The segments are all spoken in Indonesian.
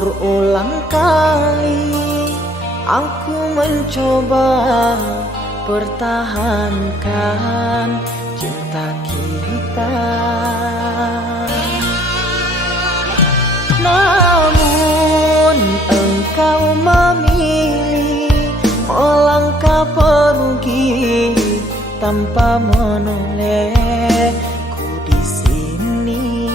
berulang kali aku mencoba pertahankan cinta kita, namun engkau memilih melangkah pergi tanpa menolehku di sini.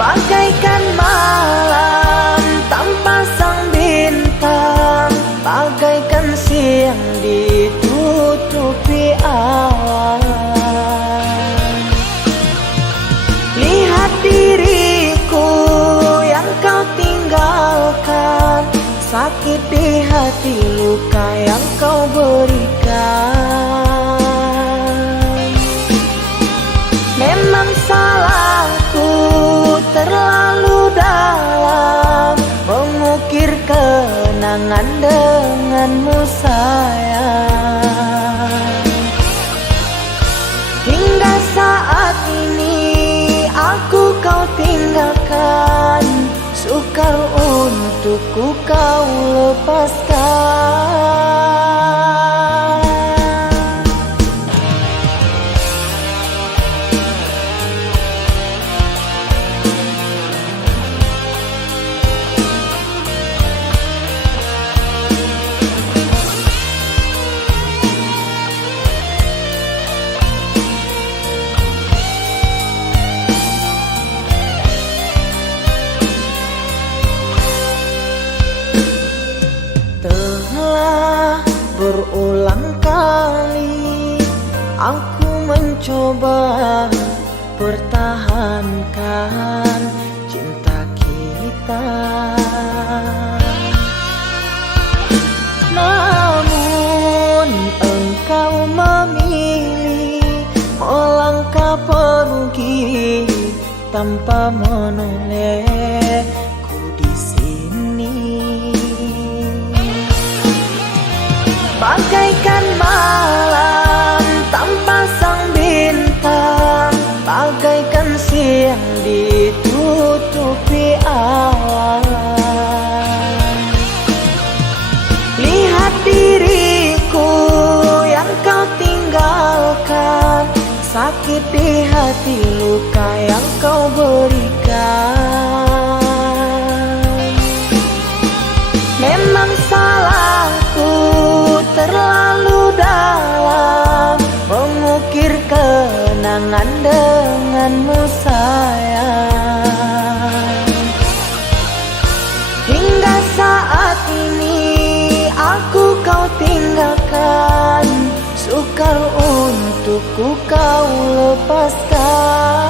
Bagaikan malam tanpa sang bintang, bagaikan siang ditutupi awan. Lihat diriku yang kau tinggalkan, sakit di hati, luka yang kau berikan. Memang salahku terlalu dalam mengukir kenangan denganmu sayang. Hingga saat ini aku kau tinggalkan, sukar untukku kau lepaskan. Berulang kali aku mencoba pertahankan cinta kita, namun engkau memilih melangkah pergi tanpa menolehku di sini. Bagaikan malam tanpa sang bintang, bagaikan siang ditutupi awan. Lihat diriku yang kau tinggalkan, sakit di hati, luka yang kau berikan. Memang salahku terlalu dalam mengukir kenangan denganmu sayang. Hingga saat ini aku kau tinggalkan, sukar untukku kau lepaskan.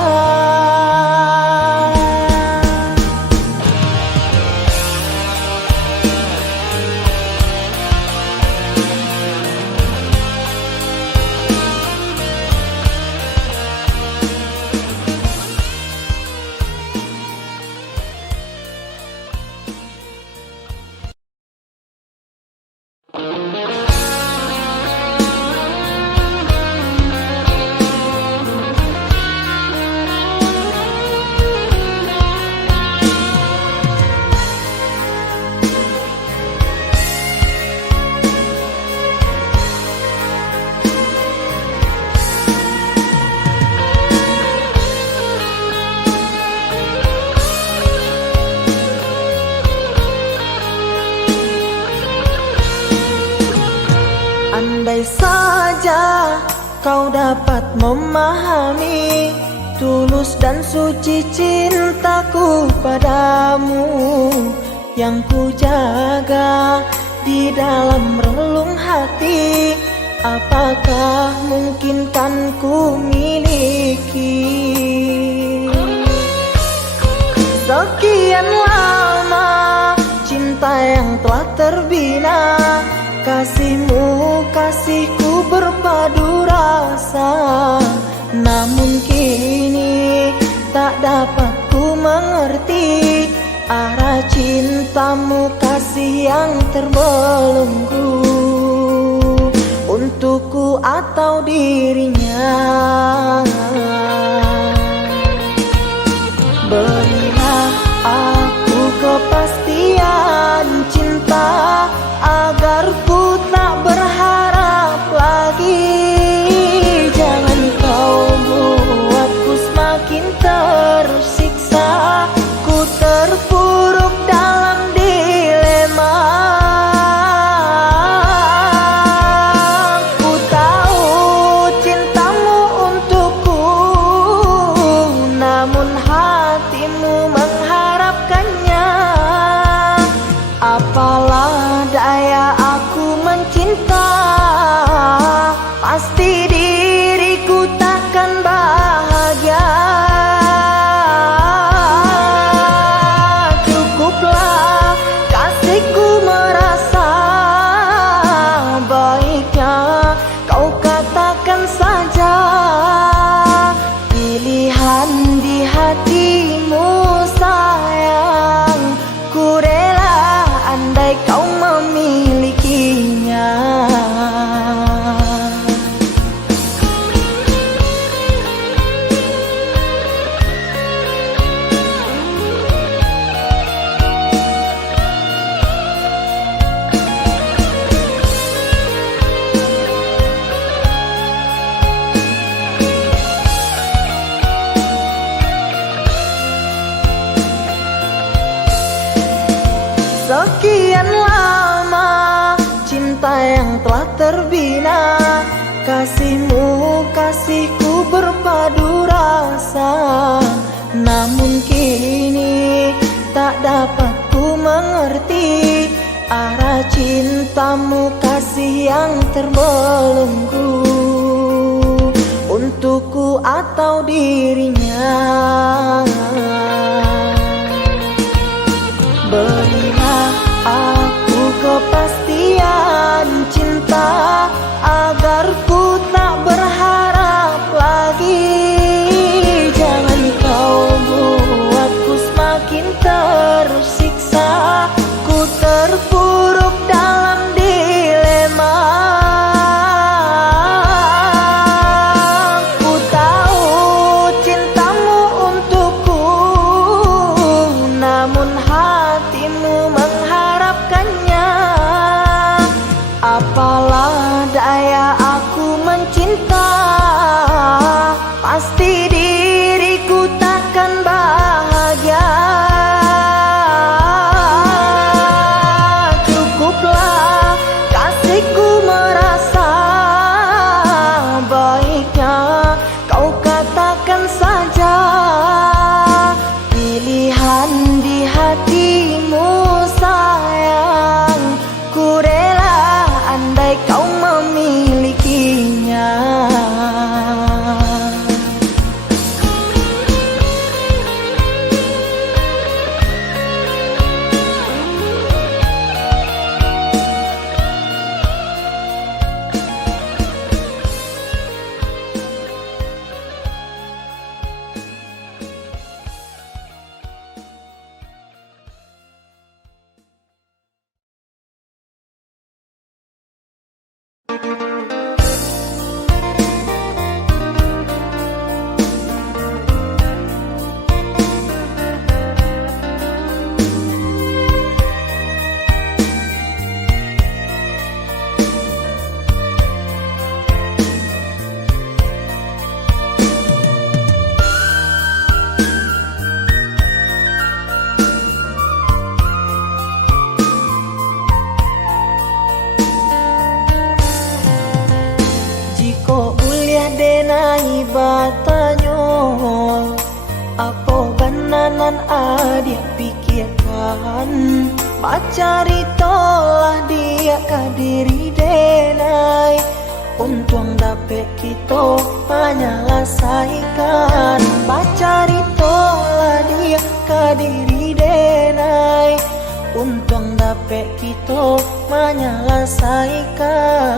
Andai saja kau dapat memahami tulus dan suci cintaku padamu, yang ku jaga di dalam relung hati, apakah mungkin kan ku miliki? Sekian lama cinta yang telah terbina, kasihmu, kasihku berpadu rasa, namun kini tak dapat ku mengerti arah cintamu, kasih yang terbelenggu untukku atau dirinya. Beri aku kepastian cinta, agar ku tak berharap lagi. Jangan kau buatku semakin tersiksa, ku terpuruk dalam dilema. Ku tahu cintamu untukku, namun hatimu mengharapkannya. Apalah daya aku mencinta, pasti diriku takkan bahagia. Cukuplah kasihku merasa, baiknya kau katakan saja pilihan di hatimu sayang. Ku rela andai kau memilikinya. Sekian lama cinta yang telah terbina, kasihmu kasihku berpadu rasa. Namun kini tak dapat ku mengerti arah cintamu, kasih yang terbelenggu untukku atau dirinya. Berilah aku kepastian cinta, agar ku tak berharap lagi. Jangan kau buatku semakin tersiksa, ku terpuruk dalam dilema. Ku tahu cintamu untukku, namun hatimu mengharapkannya. Apalah daya aku mencinta, pasti diriku takkan bahagia. Cukuplah kasihku merasa, baiknya kau katakan saja pilihan di hatimu sayang. Ku rela andai kau memilikinya. Jiko uliah denai batanyo, apo bananan adia pikirkan. Pacari tolah dia kadiri denai, untung dapet kita menyelesaikan. Pacari tolah dia kadiri denai, untung dapet kita menyelesaikan.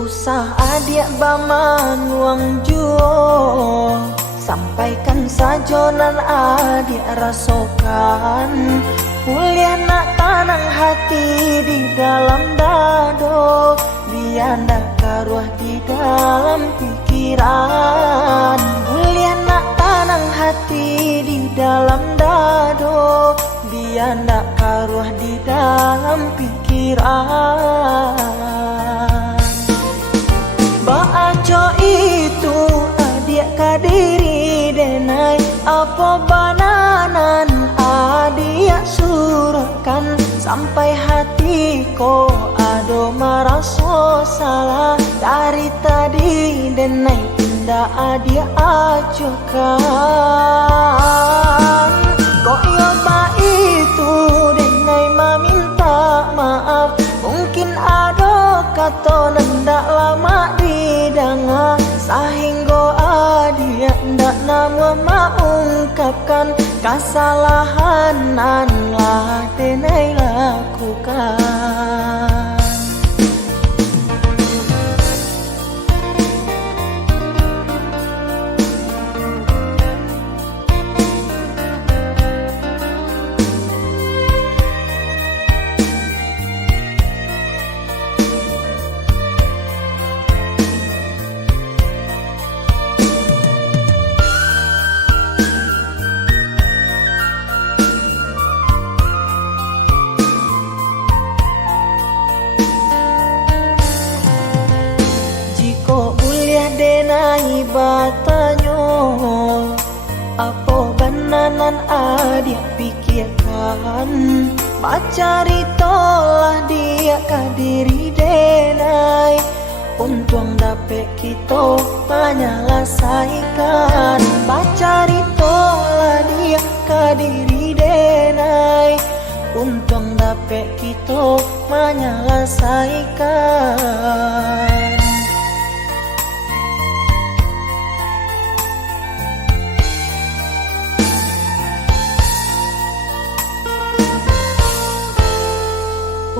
Usah adik baman uang juo, sampaikan sajonan adik rasokan. Kuliah nak tanang hati di dalam dado, biar nak karuah di dalam pikiran. Kuliah nak tanang hati di dalam dado, biar nak karuah di dalam pikiran. Baaco itu adik kadiri denai, apa bananan adik surahkan, sampai hati ko ado maraso salah. Dari tadi denai indah adik acukan. Kok yoba itu denai meminta maaf, mungkin ado kata nendak lama didanga, sehingga adia ndak nama mengungkapkan kesalahan nan lah denai lakukan. Denai batanyo, apa bananan adik pikirkan, bacari tolah dia kadiri denai, untung dapet kita menyelesaikan. Bacari tolah dia kadiri denai, untung dapet kita menyelesaikan.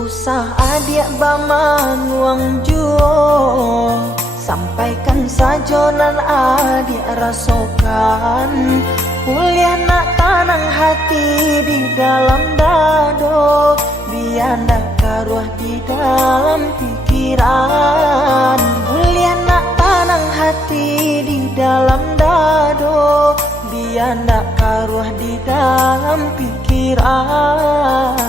Usah adik baman uang juo, sampaikan saja nan adik rasakan. Kuliah nak tanang hati di dalam dado, biar nak karuah di dalam pikiran. Kuliah nak tanang hati di dalam dado, biar nak karuah di dalam pikiran.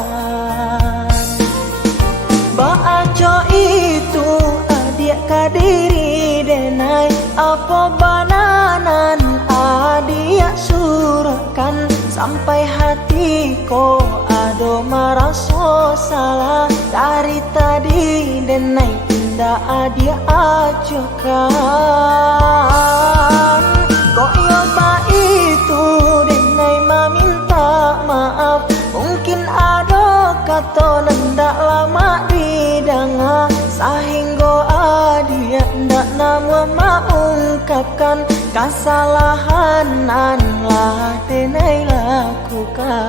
Baaco itu adik kadiri denai, apa bananan adik surahkan, sampai hati ko ado maraso salah. Dari tadi denai indah adik acukan. Kok yoba itu denai meminta maaf, mungkin ado kata nendak lama didanga, sehingga adia ndak nama mengungkapkan kesalahan nan lah denai lakukan.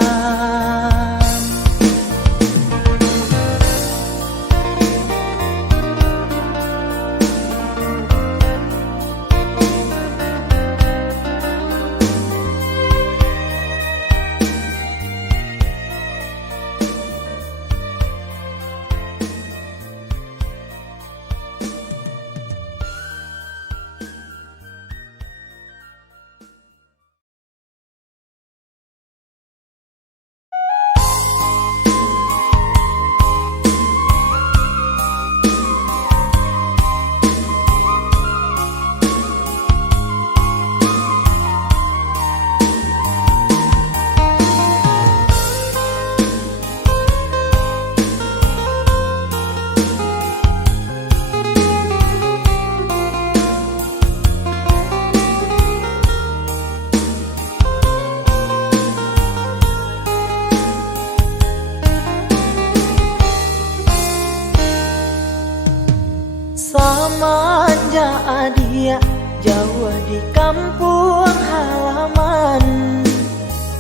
Samanja adia jauh di kampung halaman,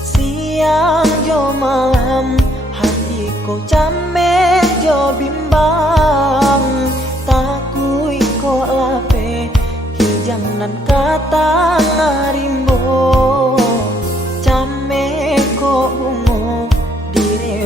siang jo malam hatiku cameh jo bimbang, takui ko lape kijang nan kata ngarimbo, cameh ko bungo dire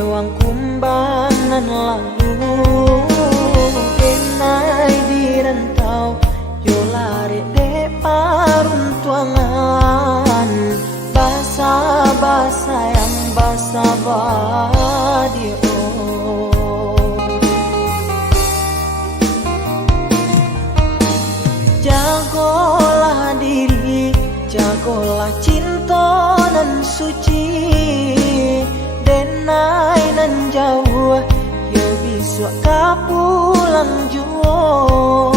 jagolah cinta nan suci, denai nan jauh yo bisa kapulang juo.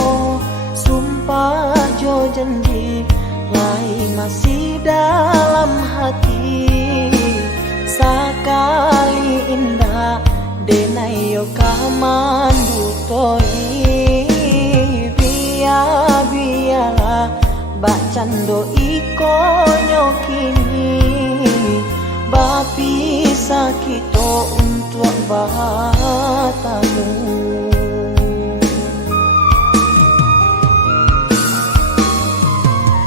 Sumpah jo janji lai masih dalam hati, sakali indah denai yo kamandu toi. Biarlah bak cando iko nyokini, bapi sakito untuk bahatamu.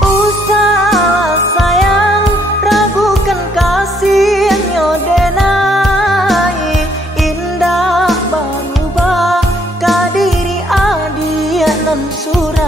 Usahlah sayang ragukan kasihnya denai, indah berubah kadiri adia nan surai.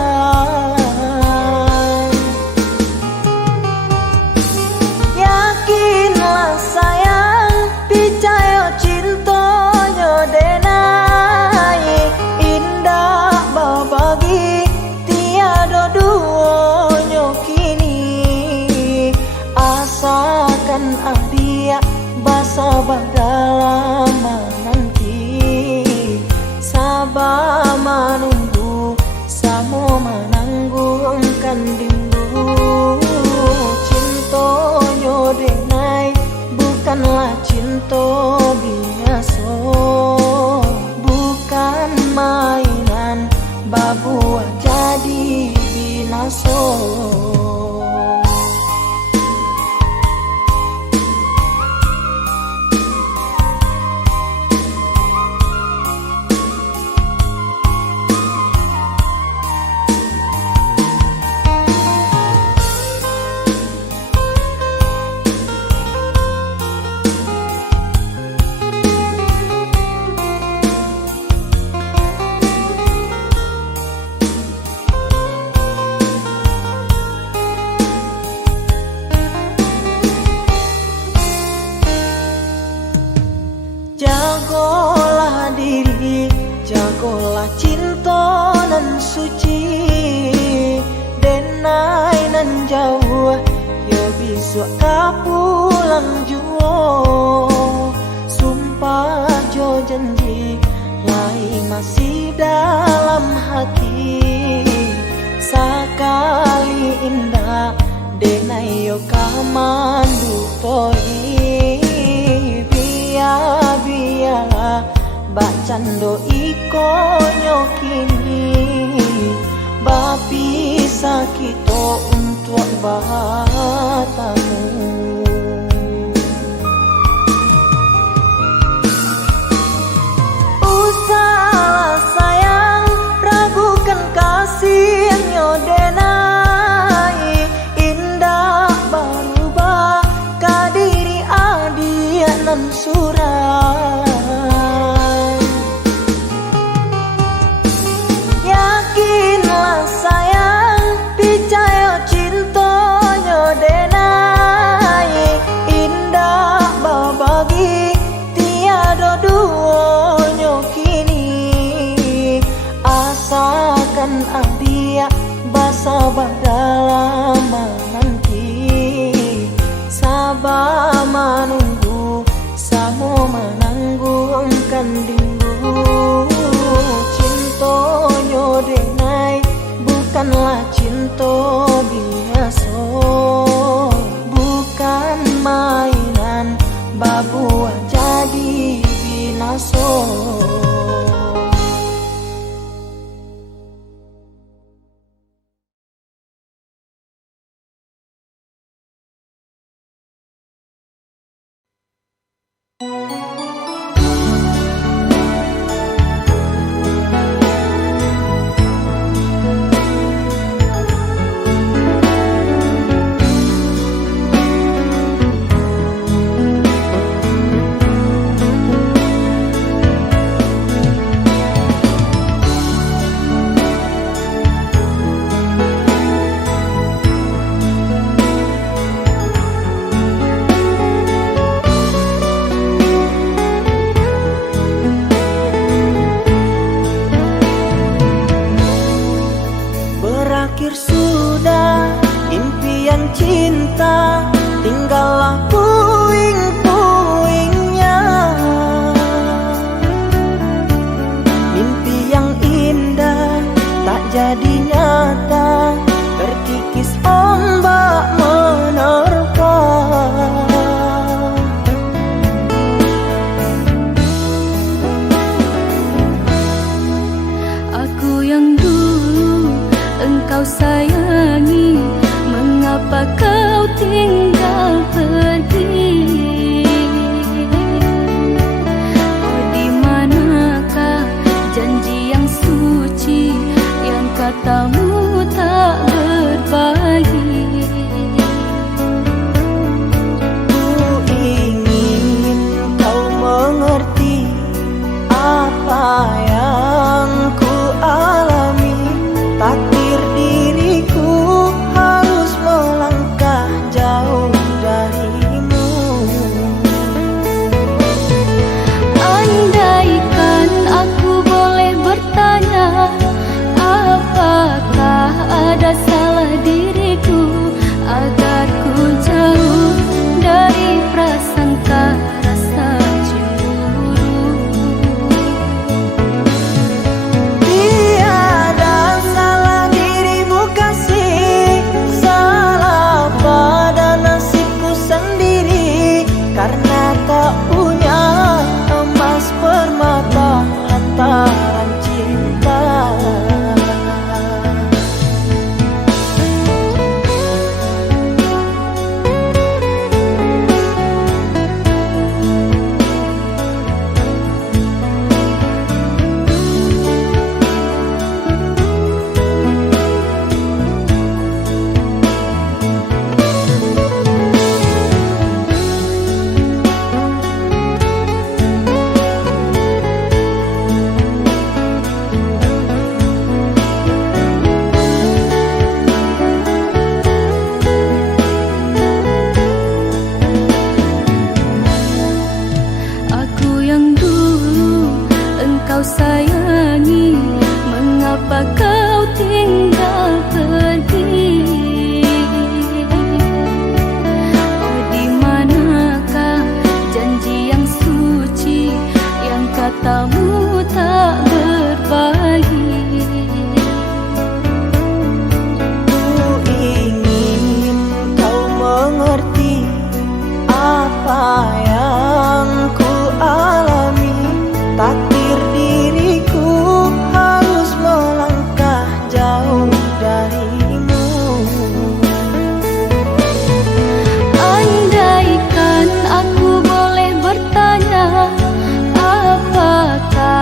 Yakinlah sayang percaya cintanya denai, indah berbagi tiada duanya kini. Asakan adia basabah dalam nanti, sabar menunggu samo menanggungkan rindu. Cintonyo denai bukanlah cinta biasa, bukan mainan babu jadi binaso. Jagolah diri, jagolah cinta nan suci, denai nan jauh yo bisa kapulang juo. Sumpah jo janji lai masih dalam hati, sakali indah denai yo kamandu toi. Biarlah bak cando iko nyokini, bapi sakito untuk bahatamu. Usahlah sayang ragukan kasihnya denai, indah berubah kadiri adia nan surai. Yakinlah sayang percaya cintanya denai, indah berbagi tiada duanya kini. Asakan adia basabah dalam nanti, sabar menunggu samo menanggungkan rindu. Cintonyo denai bukanlah cinta biasa, bukan mainan babu jadi binaso. cinta, tinggallah puing-puingnya. Mimpi yang indah tak jadi nyata, terkikis ombak menerpa. Aku yang dulu engkau sayangi, mengapa kau tinggal pergi? Oh, di manakah janji yang suci yang katamu tak berbagi? Ku ingin kau mengerti apa yang ku alami. Takdir diriku harus melangkah jauh darimu. Andaikan aku boleh bertanya, apakah ada salah diriku agar ku jauh dari prasangka rasa cemburu? Tiada salah dirimu kasih, salah pada nasibku sendiri, karena tak punya emas permata hantaran cinta. Aku yang dulu engkau sayangi, mengapa kau tinggal pergi? Oh, di manakah janji yang suci yang katamu tak berbagi? Ku ingin kau mengerti apa yang ku alami. Takdir diriku harus melangkah jauh darimu. Andaikan aku boleh bertanya, apakah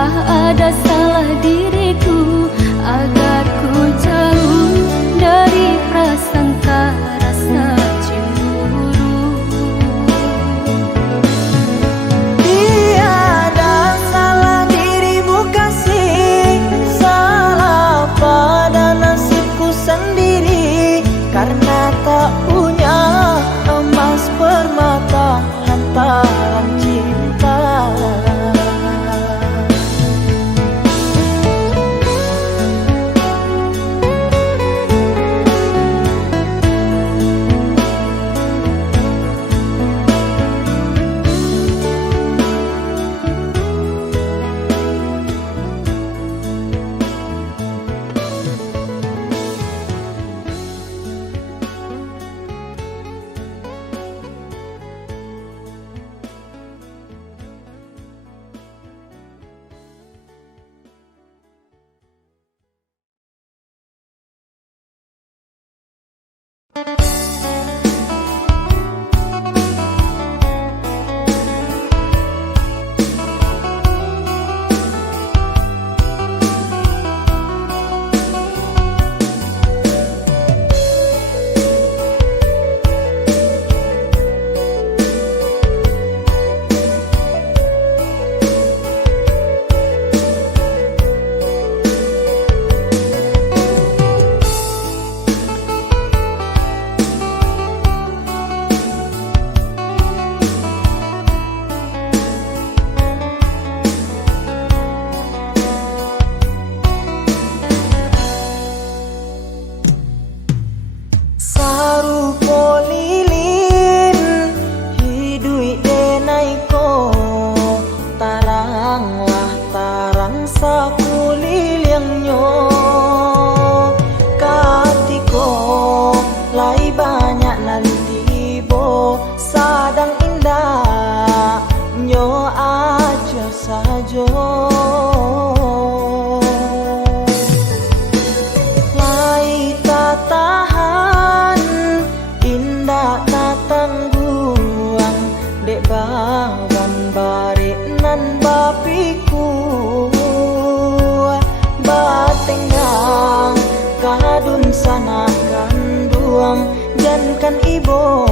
kanduang jankan ibo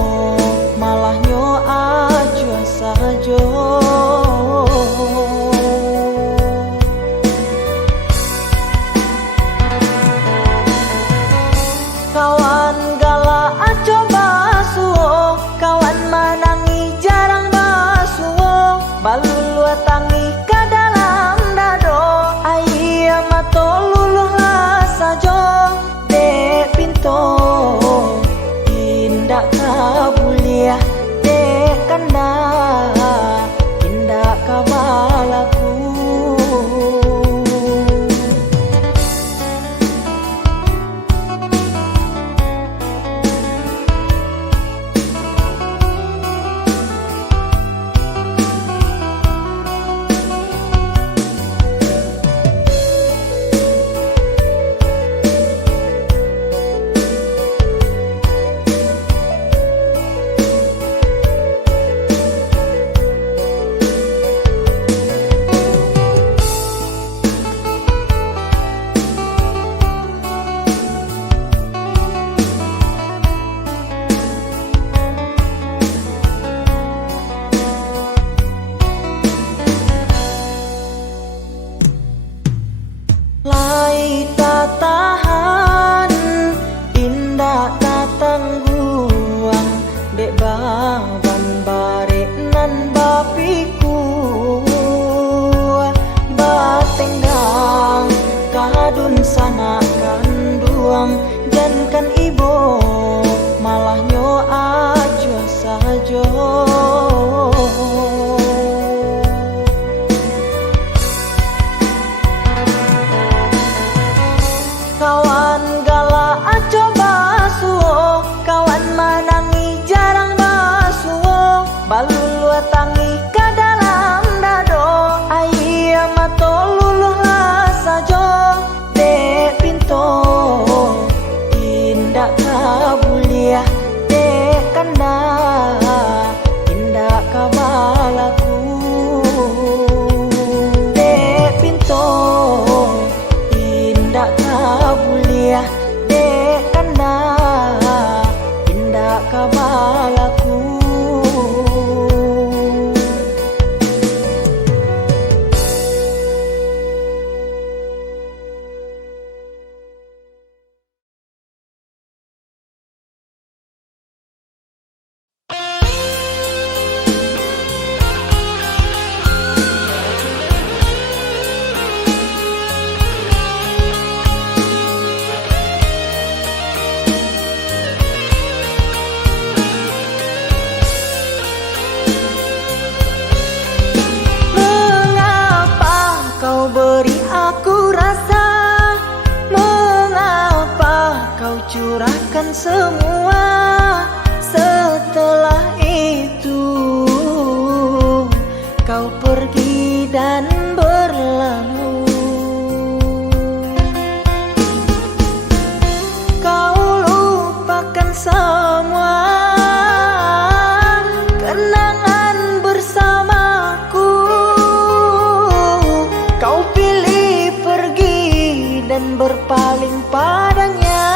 malah nyo aja sajo. Kawan gala coba suo, kawan manangi jarang basuo, balulu tangi ke dalam dado, ayah mato luluh lah sajo, dek pinto indak kabuliah, dek kanda indak kabalaku. Lai tak tahan, indah tak tangguang, dek baban bare nan bapiku, batenggang kadun sana kanduang, jankan ibo malah nyo aja sajo. Kawan gala coba suo, kawan manangi jarang basuo, balulu tangi ke dalam dado, ayah mato luluh lah sajo, dek pinto indak kabuliah, dek kanda indak kabalaku, dek pinto indak kabuliah, dek kanda indak kabalaku. Beri aku rasa, mengapa kau curahkan semua? Setelah itu kau pergi dan berlalu. Kau lupakan semua kenangan bersamaku. Kau pilih pergi dan berpaling padanya.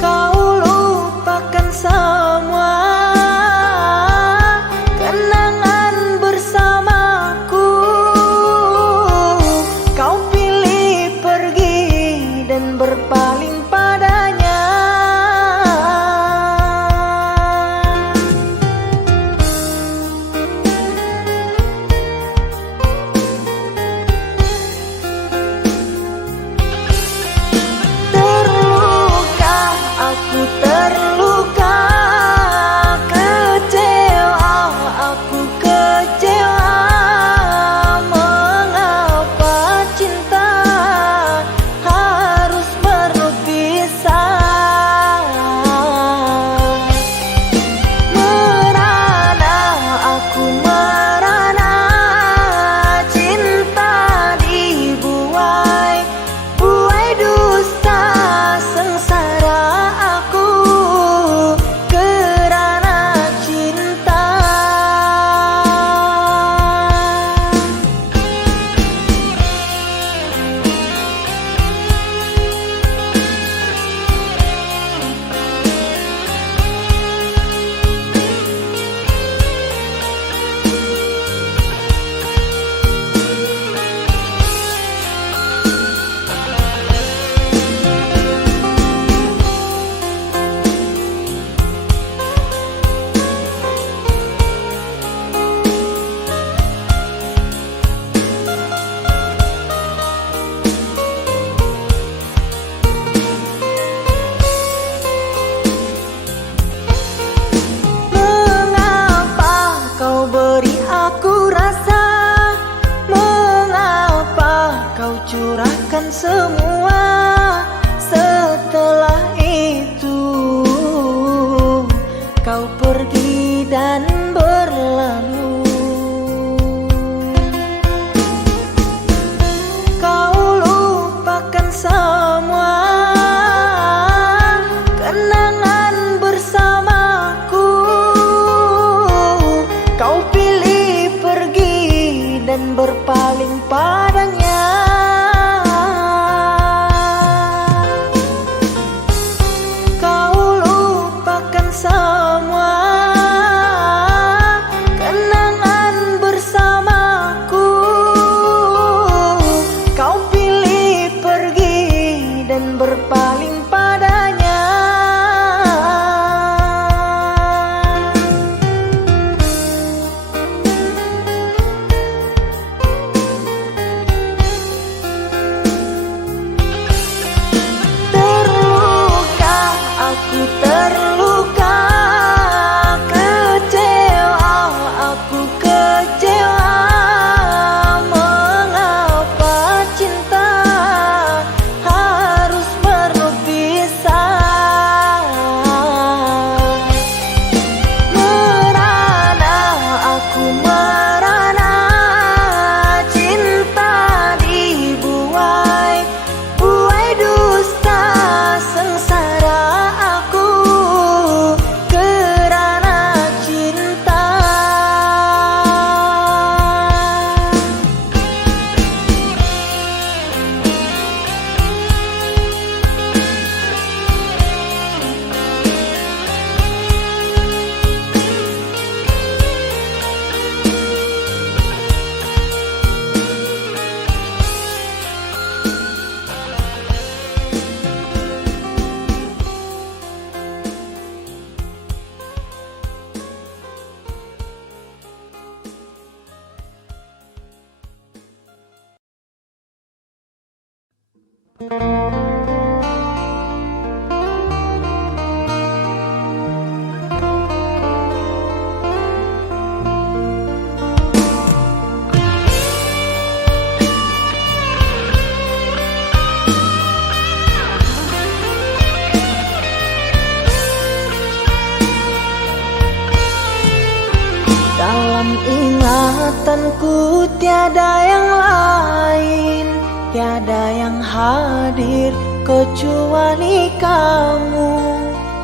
Kau lupakan semua kenangan bersamaku. Kau pilih pergi dan berpaling padanya. curahkan semua. Setelah itu kau pergi dan berlalu. Kau lupakan semua kenangan bersamaku. Kau pilih pergi dan berpaling padanya. Berpaling padanya. Terluka, aku terluka. Kecewa, aku kecewa. Mengapa cinta Dalam ingatanku tiada yang lain, tiada yang hadir kecuali kamu.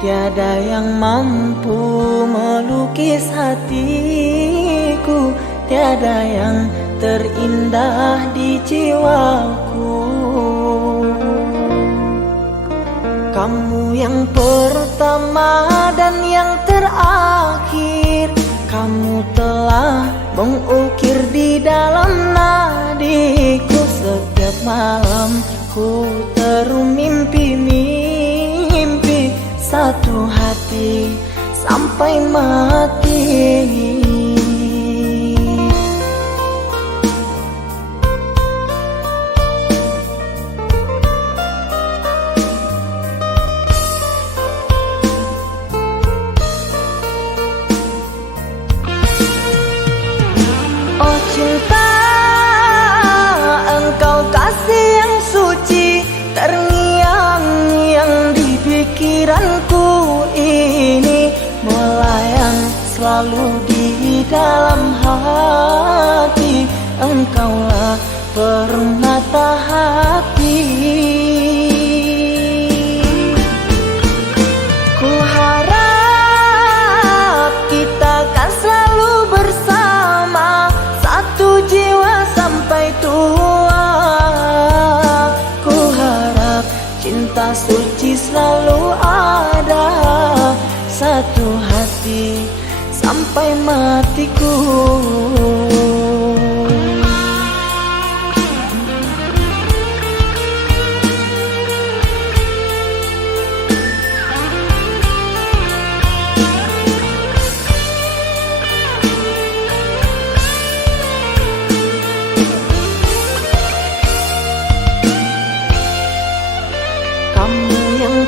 Tiada yang mampu melukis hatiku, tiada yang terindah di jiwaku. Kamu yang pertama dan yang terakhir. Kamu telah mengukir di dalam nadiku. Setiap malam ku termimpi-mimpi satu hati sampai mati. Cinta, engkau kasih yang suci, terngiang-ngiang di pikiranku ini, melayang selalu di dalam hati. Engkaulah permata hati. Ku harap kita kan selalu bersama, satu jiwa sampai tua. Ku harap cinta suci selalu ada, satu hati sampai matiku.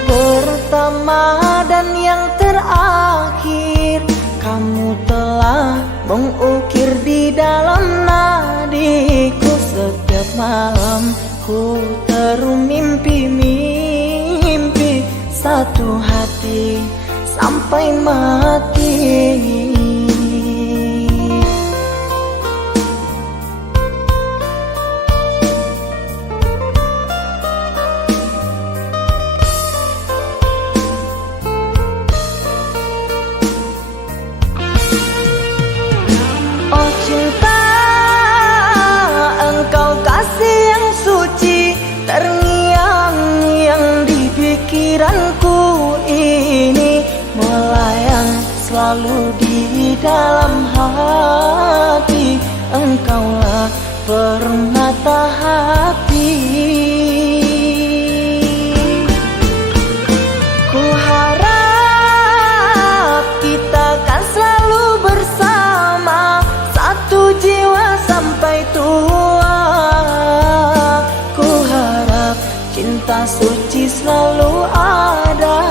Pertama dan yang terakhir. Kamu telah mengukir di dalam nadiku. Setiap malam Aku termimpi-mimpi satu hati sampai mati. Oh cinta, engkau kasih yang suci, terngiang-ngiang di pikiranku ini, melayang selalu di dalam hati. Engkaulah permata hati. Ku harap kita kan selalu bersama, satu jiwa sampai tua. Ku harap cinta suci selalu ada,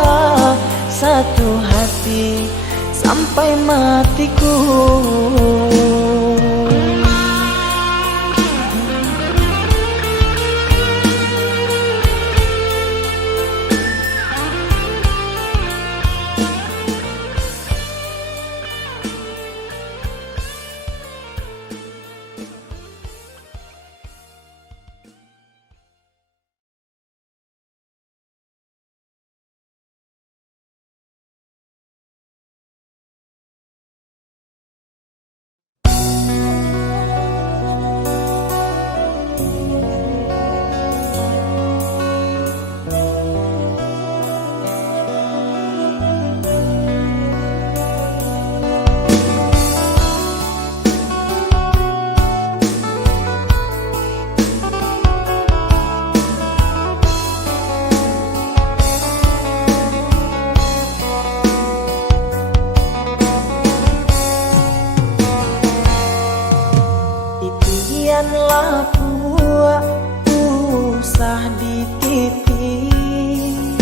satu hati sampai matiku. Titianlah buah usah di titik,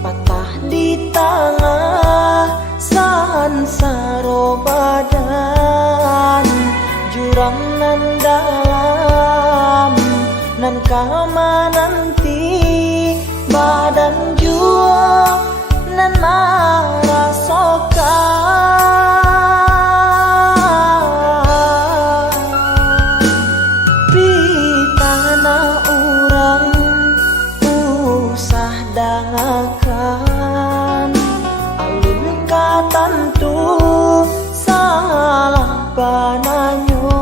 patah di tengah sansaro badan, jurang nan dalam nan kama nanti, badan jua nan marasokan. Dangakan alun katantu salah bananyo,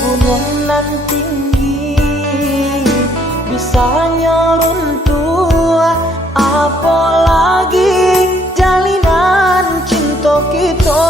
gunung nan tinggi bisa nyeruntuh, apalagi jalinan cinta kita.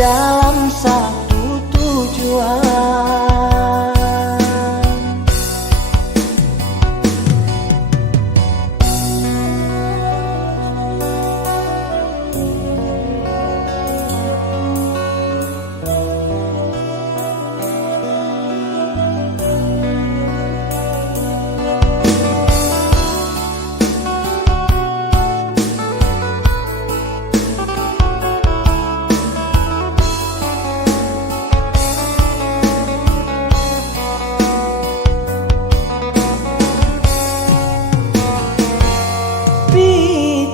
Dalam satu tujuan.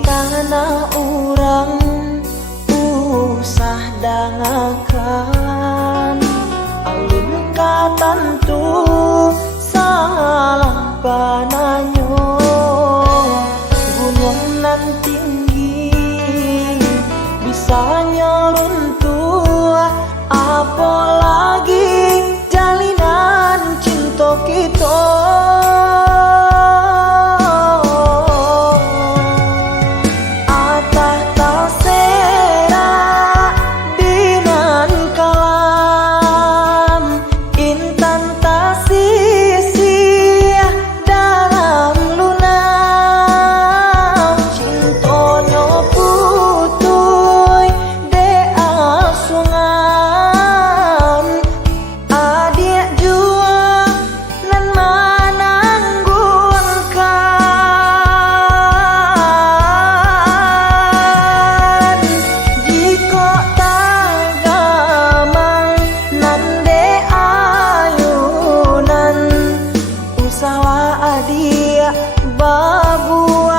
Tanah urang usah dangakan alun katantu sabananyo gunung nan tinggi bisa nyeruntuh, apalagi jalinan cinta kita. Atah tasera dinan kalam intan tasisi dalam lunam cintonyo putuy de asungan adik jua nan mananggunkan jiko tagamang nan de ayunan usawa adia babuayan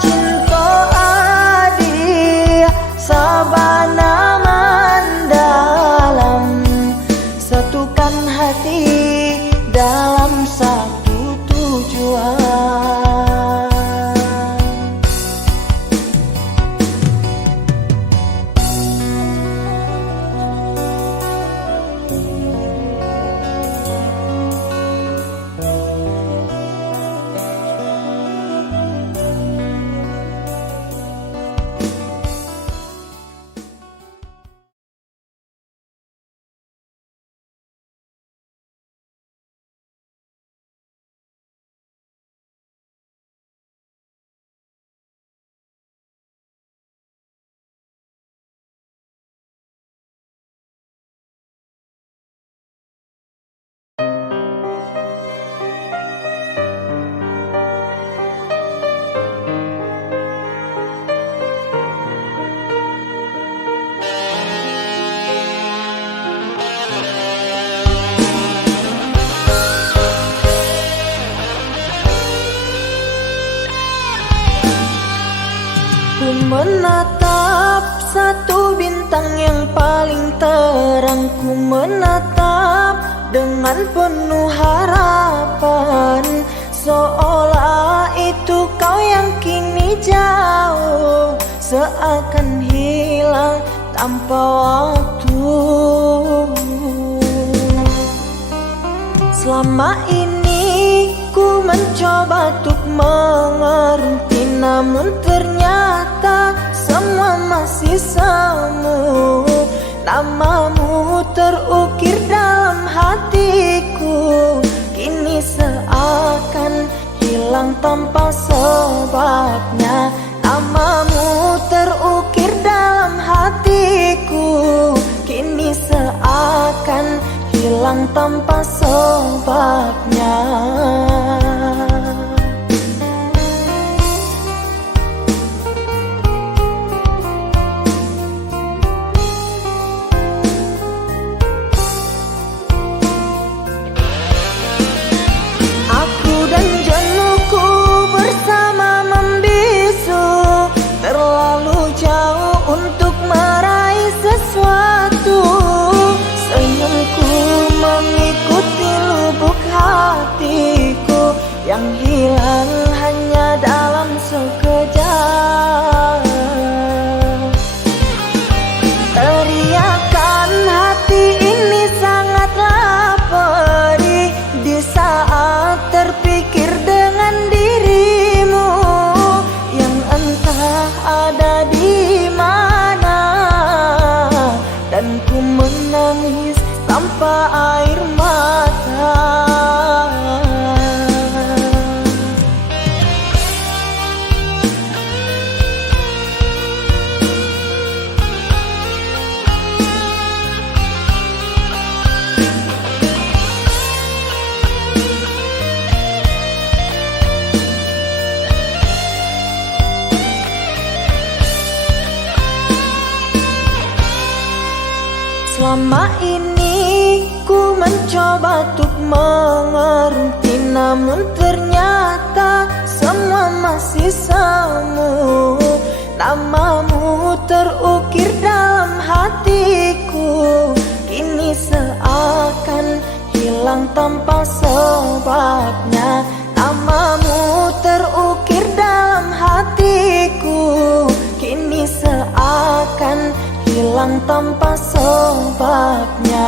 cinta adia sabana mandalam satukan hati dalam satu tujuan. Ku menatap satu bintang yang paling terang. Ku menatap dengan penuh harapan, seolah itu kau yang kini jauh, seakan hilang tanpa waktu. Selama ini ku mencoba untuk mengerti, namun ternyata semua masih semu. Namamu terukir dalam hatiku, kini seakan hilang tanpa sebabnya. Namamu terukir dalam hatiku, kini seakan hilang tanpa sebabnya. Aku dan jenuhku bersama membisu, terlalu jauh untuk meraih sesuatu. Senyumku mengikuti lubuk hatiku yang hilang hanya dalam sekejap. Teriakan hati ini sangatlah pedih di saat terpikir dengan dirimu yang entah ada di mana, dan ku menangis tanpa air mata. Selama ini ku mencoba untuk mengerti, namun ternyata semua masih semu. Namamu terukir dalam hatiku, kini seakan hilang tanpa tanpa sebabnya.